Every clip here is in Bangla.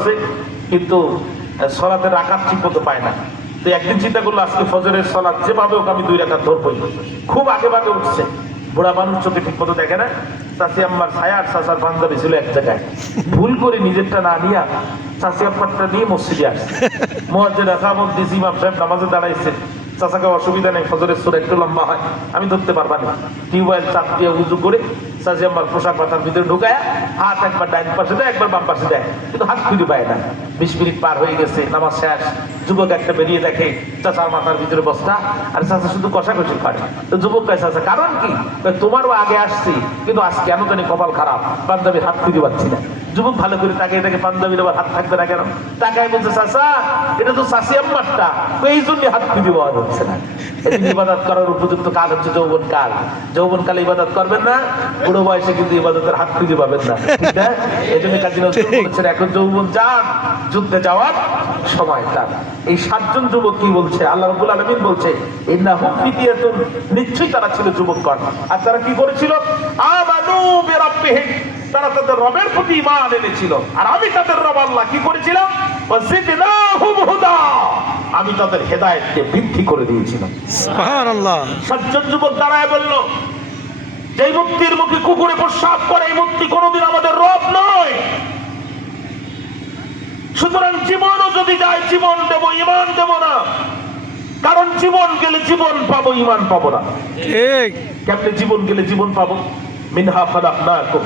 করছে কিন্তু সলাতে রাখার ঠিক মতো পায় না। তো একদিন চিন্তা করল আজকে ফজরের সলাদ যেভাবে হোক আমি দুই রাখার ধরবই। খুব আগে ভাগে উঠছে। বুড়া মানুষ চোখে ঠিক মতো দেখে না। চাষি আম্মার ছায়া আর চাষার বান্ধবী ছিল এক জায়গায়। ভুল করে নিজেরটা না নিয়ে চাষি আম্মারটা নিয়ে মসজিদে আসছে। মহাজের রাখা মধ্যে ইমাম সাহেব নামাজে দাঁড়াইছে। চাচাকে অসুবিধা নেই, ফজরের সুর একটু লম্বা হয়। আমি ধরতে পারবা না। টিউবওয়েল চাপ দিয়ে উজু করে চাচি আমার পোশাক পাতার ভিতরে ঢুকায় হাত একবার ডাইন পাশে দেয়, একবার বাম পাশে দেয়। কিন্তু হাত খুঁজে পায় না। বিশ মিনিট পার হয়ে গেছে, নামাজ শেষ। যুবক একটা বেরিয়ে দেখে, চাচার মাথার ভিতরে বস্তা। আর চাচা শুধু কষাকষি করে। তো যুবক কয়, চাচা, কারণ কি? তোমারও আগে আসছি, কিন্তু আজ কেন জানি কপাল খারাপ। বান্ধবীর হাত খুঁজে পাচ্ছি না। যুবক ভালো করে তাকে এটাকে আবার হাত থাকবে না কেন? তাকায় বলছে চাচা এটা তো চাষি আম্মারটা। তো এই জন্য হাত খুঁজে পাওয়া যাচ্ছে না। ইবাদত করার উপযুক্ত কাল হচ্ছে যৌবন কাল। যৌবন কালে ইবাদত করবেন না বুড়ো বয়সে কিন্তু ইবাদতের হাত খুঁজে পাবেন না। ঠিক না? এই জন্য কাজী নজরুল বলেছেন এখন যৌবন যান যুদ্ধে যাওয়ার সময় তার। এই সাতজন যুবক কি বলছে? আল্লাহ রবুল আলমিন বলছে এই না হুম দ্বিতীয়তন নিশ্চয়ই তারা ছিল যুবক যুবকগণ। আর তারা কি করেছিল? আমানু বিরাব্বিহিম। তারা তাদের রবের প্রতি ইমান এনেছিল। আর আমি তাদের রব আল্লাহ কি করেছিলাম? আমি তাদের হেদায়েতকে বৃদ্ধি করে দিয়েছিলাম। যুবক দাঁড়ায় বলল যে মুক্তির মুখে কুকুরে প্রস্রাব করে এই মুক্তি কোনোদিন আমাদের রব নয়। সুতরাং জীবনও যদি যায় জীবন দেব ইমান দেব না। কারণ জীবন গেলে জীবন পাবো ইমান পাবো না। ঠিক। কেমনে জীবন গেলে জীবন পাবো? মিনহা খালাকনাকুম।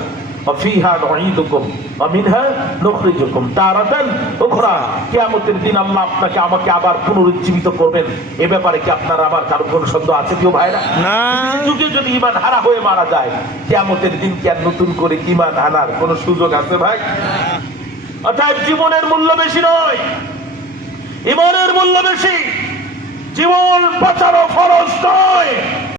দিন আপনাকে আমাকে আবার পুনরুজ্জীবিত করবেন। এ ব্যাপারে কি আপনার আবার কারও কোনো আছে কেউ ভাইরা? যুগে যদি হয়ে মারা যায় দিন নতুন করে ইমান আনার কোনো সুযোগ আছে ভাই? অতএব জীবনের মূল্য বেশি নয়। ইমানের মূল্য বেশি। জীবন বাঁচানো খরচ নয়।